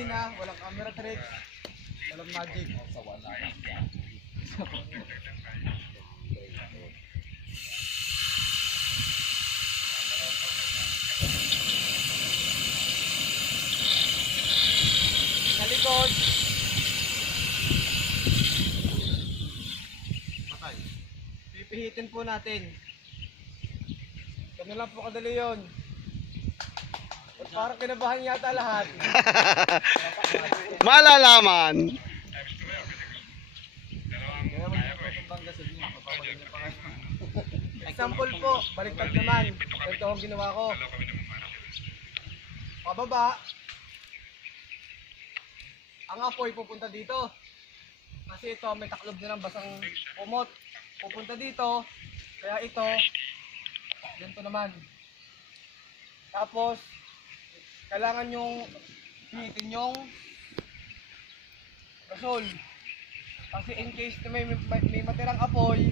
kanina, walang camera tricks, walang magic. Sa likod, pipihitin po natin. Ganun lang po kadali yun. Parang kinabahan yata lahat. Malalaman. Example po, baliktad naman. Ganito ang ginawa ko. Pababa. Ang apoy pupunta dito. Kasi ito may taklob na ng basang kumot. Pupunta dito. Kaya ito, ganito naman. Tapos, kailangan yung pihitin yung gasol. Kasi in case na may matirang apoy,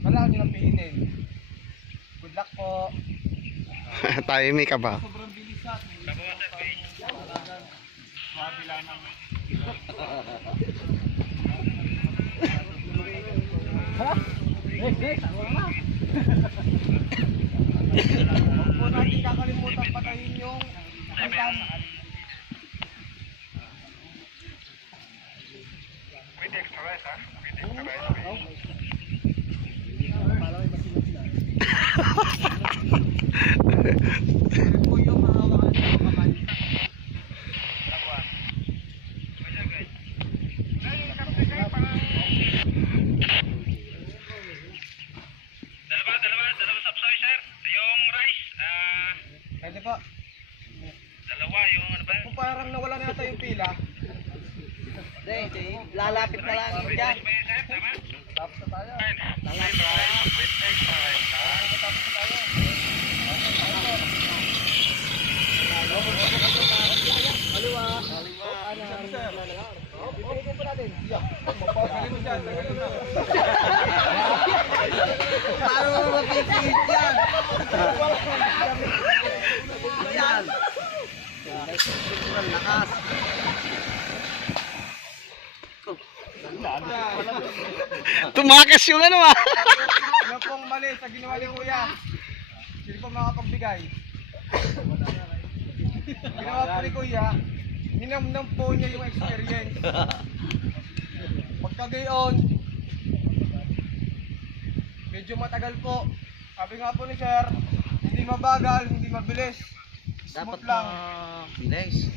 kailangan nyo lang pihitin. Good luck po. Tahimik ka ba? Sobrang bilis sa atin. Swabe lang naman. Ha? Huwag po natin kakalimutan patayin yung kaitan. With extra rice, ha? With extra rice. Ano po yung mahawakan ng kamay? Dalawa sapsoy, sir. Yung rice, Pwede po. dalawa yung ano ba? Kung parang nawala na yata yung pila. Hindi. Lalapit na lang yun dyan. Sir, tama? Tapos na tayo. With rice, with extra rice, ha? Tapos na tayo. Kaliwa. Kanan. Bibigyan po natin. Tagalin mo dyan. Tagalin mo. Paano mo mapipigit yan? Yan. Sobrang lakas. Tumakas yung ano ah. Ano pong mali sa ginawa ni Kuya? Sino po makapagbigay? Ginawa po ni Kuya, ninamnam po niya yung experience. Pagkagayon, medyo matagal po. Sabi nga po ni Sir, hindi mabagal, hindi mabilis. Dapat Smooth lang. bilis.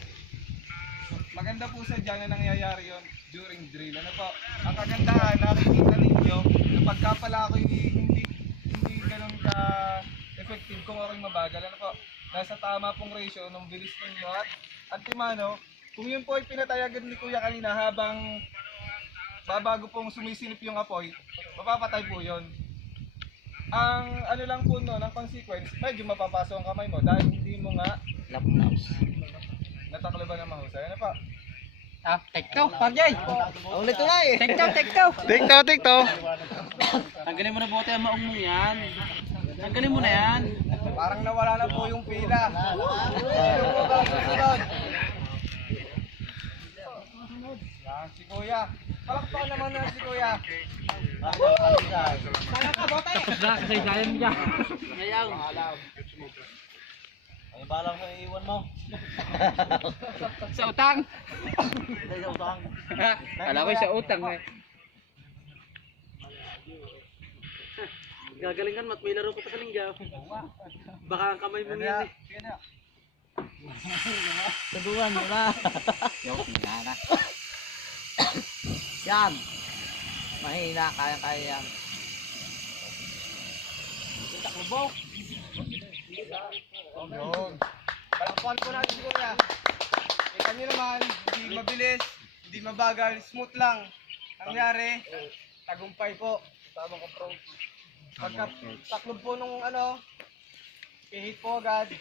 Maganda po sa dyan na nangyayari yon during drill. Ano po? Ang kagandahan, nakikita ninyo, na pagka pala ako hindi ganun ka effective kung ako'y mabagal. Ano po? Nasa tama pong ratio ng bilis ninyo at antimano, kung yun po ay pinatayagan ni Kuya kanina habang babago pong sumisilip yung apoy, mapapatay po yun. Ang ano lang po no, ng consequence, medyo mapapaso ang kamay mo dahil hindi mo nga Laps. natakloban ng mahusay. Ano po? Take two, Pagay. Ulit ulit. Take two. Tik to. Tanggalin mo na bote ang maong mo yan. Tanggalin mo na yan. Parang nawala na po yung pila. Sino po ba ang susunod? Yan, si Kuya. Palakpakan naman na si Kuya. Sana ka, bote! Kasaysayan mo dyan. Ngayaw. Ay, balang sa iwan mo. Sa utang. Hindi sa utang. Alam ko sa utang eh. Gagalingan mat may laro ko sa kalingga. Baka ang kamay mo yan eh. Sabuan mo na. Yok, na. Yan. Mahina, kaya yan. Taklubok. Yun. Palakpakan po natin si Kuya. Kita nyo naman, hindi mabilis, hindi mabagal, smooth lang. Nangyari, tagumpay po. Tamang approach. Pagka taklob po nung ano, pihit po agad.